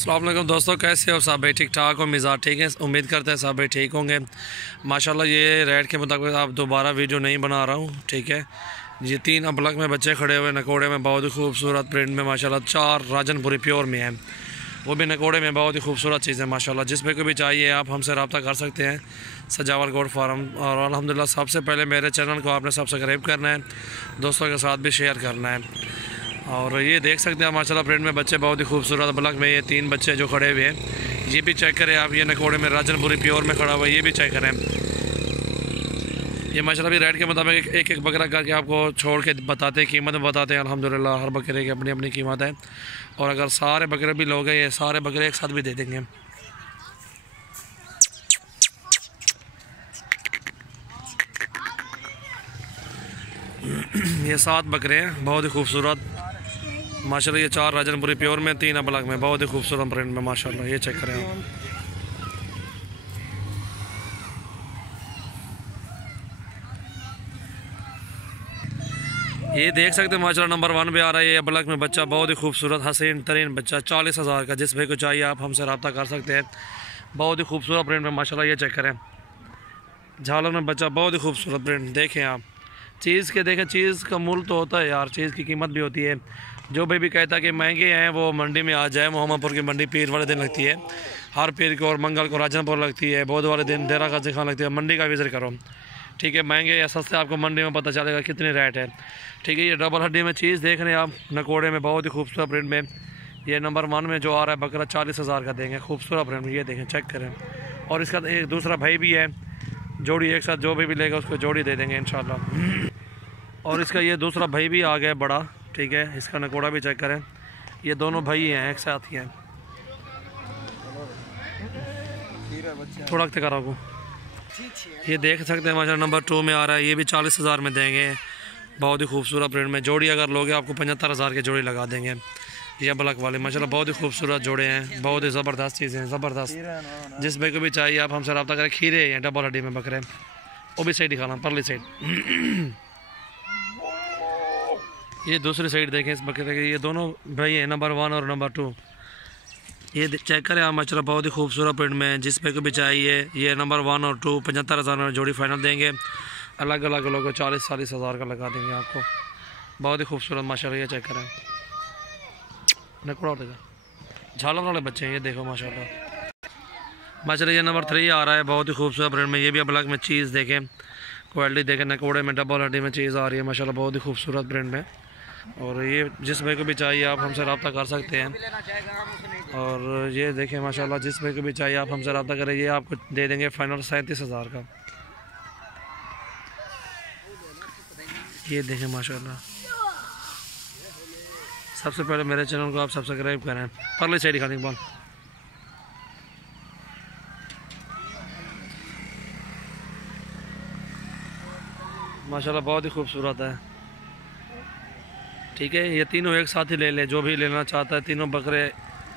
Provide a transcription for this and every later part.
अस्सलाम वालेकुम दोस्तों, कैसे हो सब भाई? ठीक ठाक हो? मिजाज ठीक है? उम्मीद करते हैं सब भाई ठीक होंगे माशाल्लाह। ये रेट के मुताबिक आप दोबारा वीडियो नहीं बना रहा हूँ, ठीक है। ये 3 अबलक में बच्चे खड़े हुए नकोड़े में, बहुत ही खूबसूरत प्रिंट में माशाल्लाह। 4 राजनपुरी प्योर में है, वो भी नकोड़े में, बहुत ही खूबसूरत चीज़ है माशाल्लाह। जिस पे को भी चाहिए आप हमसे रब्ता कर सकते हैं, सजावल गोट फार्म। और अल्हम्दुलिल्लाह सबसे पहले मेरे चैनल को आपने सब्सक्राइब करना है, दोस्तों के साथ भी शेयर करना है। और ये देख सकते हैं माशाल्लाह प्रिंट में बच्चे बहुत ही खूबसूरत बलक में। ये 3 बच्चे जो खड़े हुए हैं ये भी चेक करें आप। ये नकोड़े में राजनपुरी प्योर में खड़ा हुआ है, ये भी चेक करें। ये माशाल्लाह भी रेट के मुताबिक एक एक बकरा करके आपको छोड़ के बताते हैं, कीमत में बताते हैं। अल्हम्दुलिल्लाह हर बकरे की अपनी अपनी कीमत है। और अगर सारे बकरे भी लोग हैं, ये सारे बकरे एक साथ भी दे देंगे। ये 7 बकरे हैं, बहुत ही खूबसूरत माशाल्लाह। ये 4 राजनपुरी प्योर में, 3 अबलग में, बहुत ही खूबसूरत प्रिंट में माशाल्लाह। ये चेक करें आप। ये देख सकते हैं माशाल्लाह नंबर 1 पे आ रहा है ये अबलग में बच्चा, बहुत ही खूबसूरत हसीन तरीन बच्चा, 40,000 का। जिस भाई को चाहिए आप हमसे रब्ता कर सकते हैं। बहुत ही खूबसूरत प्रिंट में माशाल्लाह। ये चेक करें झालर में बच्चा, बहुत ही खूबसूरत प्रिंट। देखें आप चीज़ के, देखें चीज़ का मूल तो होता है यार, चीज़ की कीमत भी होती है। जो भाई भी कहता है कि महंगे हैं वो मंडी में आ जाए। मोहम्मदपुर की मंडी पीर वाले दिन लगती है, हर पीर को, और मंगल को राजनपुर लगती है, बुध वाले दिन देरा गाजी खान लगती है। मंडी का विजिट करो, ठीक है। महंगे या सस्ते आपको मंडी में पता चलेगा कितनी रेट है, ठीक है। ये डबल हड्डी में चीज़ देख रहे हैं आप नकोड़े में, बहुत ही खूबसूरत प्रिंट में। ये नंबर 1 में जो आ रहा है बकरा 40,000 का देंगे, खूबसूरत प्रिंट में। ये देखें, चेक करें। और इसका एक दूसरा भाई भी है, जोड़ी एक साथ जो भी लेगा उसको जोड़ी दे देंगे इंशाल्लाह। और इसका ये दूसरा भाई भी आ गया बड़ा, ठीक है। इसका नकोड़ा भी चेक करें। ये दोनों भाई हैं, एक साथ ही हैं। थोड़ा करा को ये देख सकते हैं माशाल्लाह नंबर 2 में आ रहा है। ये भी 40,000 में देंगे, बहुत ही खूबसूरत प्रिंट में। जोड़ी अगर लोगे आपको 75,000 की जोड़ी लगा देंगे। ये ब्लैक वाले माशाल्लाह बहुत ही खूबसूरत जोड़े हैं, बहुत ही ज़बरदस्त चीज़ें हैं, ज़बरदस्त। जिस भाई को भी चाहिए आप हमसे रब्ता करें। खीरे हैं डबल हड्डी में बकरे, वो भी साइड दिखाना, परली साइड। ये दूसरी साइड देखें इस बकरे के, ये दोनों भाई हैं, नंबर 1 और नंबर 2। ये चेक करें आप माशाल्लाह बहुत ही खूबसूरत प्रिंट में। जिस पे को भी चाहिए ये नंबर 1 और 2 75,000 में जोड़ी फाइनल देंगे। अलग अलग लोग 40,000 का लगा देंगे आपको, बहुत ही खूबसूरत माशाल्लाह। ये चेक करें नकोड़ा झालर वाले बच्चे हैं, ये देखो माशाल्लाह। माशाल्लाह ये नंबर 3 आ रहा है, बहुत ही खूबसूरत प्रिंट में। ये भी अबलग में चीज़ देखें, क्वालिटी देखें। नकोड़े में डबल हड्डी में चीज़ आ रही है माशाल्लाह, बहुत ही खूबसूरत प्रिंट में। और ये जिस भाई को भी चाहिए आप हमसे रब्ता कर सकते हैं। और ये देखें माशाल्लाह, जिस भाई को भी चाहिए आप हमसे रब्ता करें। ये आपको दे देंगे फाइनल 37,000 का। ये देखें माशाल्लाह। सबसे पहले मेरे चैनल को आप सब्सक्राइब करें, परले साइड दिखाने के बाद। माशाल्लाह बहुत ही खूबसूरत है, ठीक है। ये तीनों एक साथ ही ले ले, जो भी लेना चाहता है। तीनों बकरे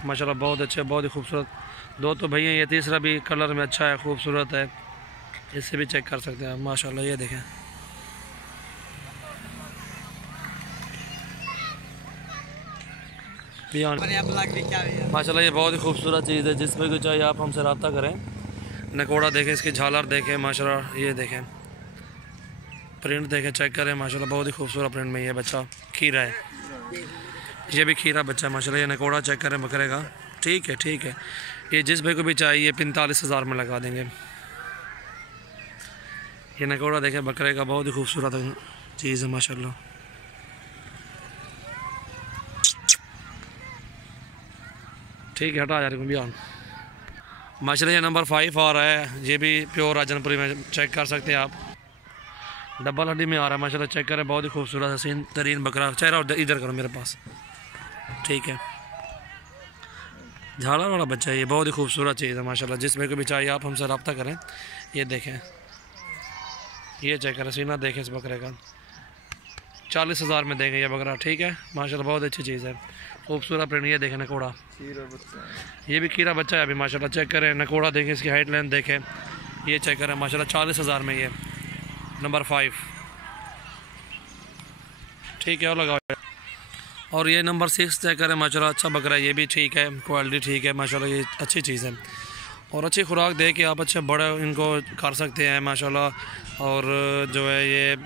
माशाल्लाह बहुत अच्छे, बहुत ही खूबसूरत। 2 तो भैया, ये तीसरा भी कलर में अच्छा है, खूबसूरत है। इससे भी चेक कर सकते हैं माशाल्लाह। ये देखें माशाल्लाह, ये बहुत ही खूबसूरत चीज़ है। जिस पे को चाहिए आप हमसे रब्ता करें। नकोड़ा देखें, इसकी झालर देखें माशाल्लाह। ये देखें प्रिंट देखें, चेक करें माशाल्लाह, बहुत ही खूबसूरत प्रिंट में। ये बच्चा खीरा है, ये भी खीरा बच्चा है माशाल्लाह। ये नकोड़ा चेक करें बकरे का, ठीक है, ठीक है। ये जिस भाई को भी चाहिए 45,000 में लगा देंगे। ये नकोड़ा देखें बकरे का, बहुत ही खूबसूरत चीज़ है माशाल्लाह। ठीक है, हटा यार बियान। माशाल्लाह ये नंबर 5 आ रहा है, ये भी प्योर राजनपुरी में, चेक कर सकते हैं आप। डबल हड्डी में आ रहा है माशाल्लाह, चेक करें। बहुत ही खूबसूरत हसीन तरीन बकरा। चेहरा इधर करो मेरे पास, ठीक है। झालर वाला बच्चा है, ये बहुत ही खूबसूरत चीज़ है माशाल्लाह। जिस भाई को भी चाहिए आप हमसे रब्ता करें। ये देखें, ये चेक करें सीना देखें इस बकरे का, 40,000 में देंगे ये बकरा, ठीक है माशाल्लाह। बहुत अच्छी चीज़ है, खूबसूरत प्रिंट। ये देखें नकोड़ा, ये भी खीरा बच्चा है अभी माशाल्लाह। चेक करें नकोड़ा देखें, इसकी हाइट लेंथ देखें। ये चेक करें माशाल्लाह, 40,000 में ये नंबर 5, ठीक है। और लगाओ और ये नंबर 6 चेक करें माशाल्लाह, अच्छा बकरा है, ये भी ठीक है, क्वालिटी ठीक है माशाल्लाह, ये अच्छी चीज़ है। और अच्छी खुराक दे के आप अच्छे बड़े इनको कर सकते हैं माशाल्लाह। और जो है ये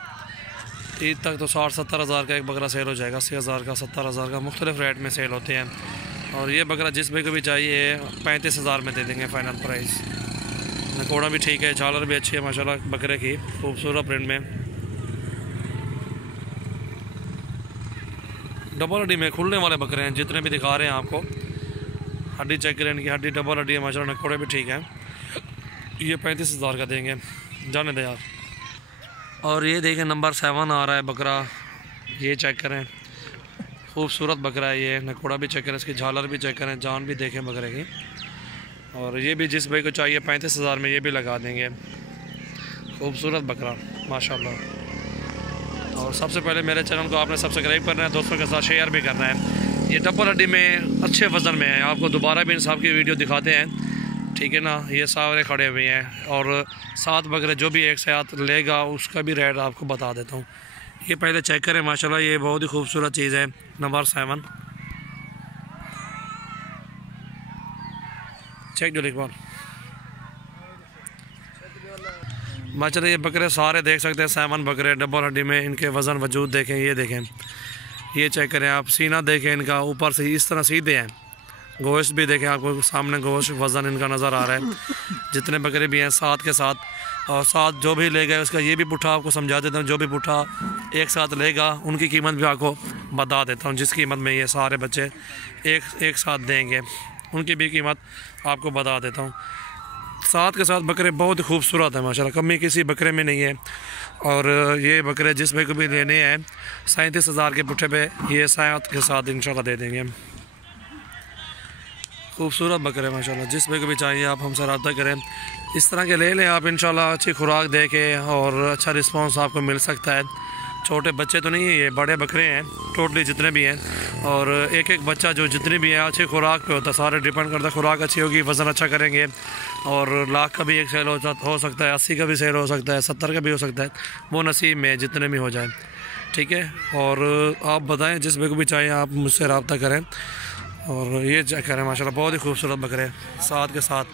ईद तक तो 60-70 हज़ार का एक बकरा सेल हो जाएगा, 80,000 का, 70,000 का, मुख्तलिफ रेट में सेल होते हैं। और ये बकरा जिस भाई को भी चाहिए 35,000 में दे देंगे फ़ाइनल प्राइस। नकोड़ा भी ठीक है, झालर भी अच्छी है माशाल्लाह बकरे की, खूबसूरत प्रिंट में। डबल हड्डी में खुलने वाले बकरे हैं जितने भी दिखा रहे हैं आपको। हड्डी चेक करें, इनकी हड्डी डबल हड्डी है माशाल्लाह, नकोड़े भी ठीक है। ये 35,000 का देंगे, जाने दे यार। और ये देखें नंबर 7 आ रहा है बकरा, ये चेक करें, खूबसूरत बकरा है ये। नकोड़ा भी चेक करें, इसकी झालर भी चेक करें, जान भी देखें बकरे की। और ये भी जिस भाई को चाहिए 35,000 में ये भी लगा देंगे, खूबसूरत बकरा माशाल्लाह। और सबसे पहले मेरे चैनल को आपने सब्सक्राइब करना है, दोस्तों के साथ शेयर भी करना है। ये डबल हड्डी में अच्छे वज़न में है, आपको दोबारा भी इन साहब की वीडियो दिखाते हैं, ठीक है ना। ये सारे खड़े हुए हैं और 7 बकरे जो भी एक साथ लेगा उसका भी रेट आपको बता देता हूँ। ये पहले चेक करें माशाल्लाह, ये बहुत ही खूबसूरत चीज़ है, नंबर 7 चेक जो लिखवा माशाल्लाह। ये बकरे सारे देख सकते हैं, 7 बकरे डबल हड्डी में, इनके वज़न वजूद देखें, ये देखें, ये चेक करें आप, सीना देखें इनका, ऊपर से इस तरह सीधे हैं। गोश्त भी देखें, आपको सामने गोश्त वज़न इनका नज़र आ रहा है। जितने बकरे भी हैं 7 के साथ, और 7 जो भी ले गए उसका ये भी पुट्ठा आपको समझा देता हूँ। जो भी पुट्ठा एक साथ लेगा उनकी कीमत भी आपको बता देता हूँ, जिस कीमत में ये सारे बच्चे एक साथ देंगे उनकी भी कीमत आपको बता देता हूँ। 7 के साथ बकरे बहुत ही खूबसूरत है माशाल्लाह, कमी किसी बकरे में नहीं है। और ये बकरे जिस भाई को भी लेने हैं 37,000 के पुट्ठे पे ये 7 के साथ इंशाल्लाह दे देंगे। खूबसूरत बकरे माशाल्लाह, जिस भाई को भी चाहिए आप हमसे रब्ता करें, इस तरह के ले लें आप इंशाल्लाह। अच्छी खुराक दे के और अच्छा रिस्पांस आपको मिल सकता है। छोटे बच्चे तो नहीं है, ये बड़े बकरे हैं टोटली जितने भी हैं। और एक एक बच्चा जो जितने भी हैं अच्छी खुराक पे होता है, सारे डिपेंड करता है। खुराक अच्छी होगी, वज़न अच्छा करेंगे, और लाख का भी एक सेल हो सकता है, 80 का भी सेल हो सकता है, 70 का भी हो सकता है, वो नसीब में जितने भी हो जाए, ठीक है। और आप बताएं, जिस भाई को भी चाहिए आप मुझसे रब्ता करें। और ये चेक करें माशाल्लाह, बहुत ही खूबसूरत बकरे 7 के साथ,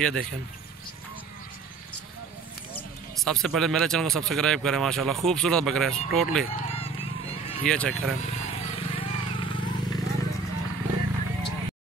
ये देखें। सबसे पहले मेरे चैनल को सब्सक्राइब करें माशाल्लाह, खूबसूरत बकरे टोटली, ये चेक करें।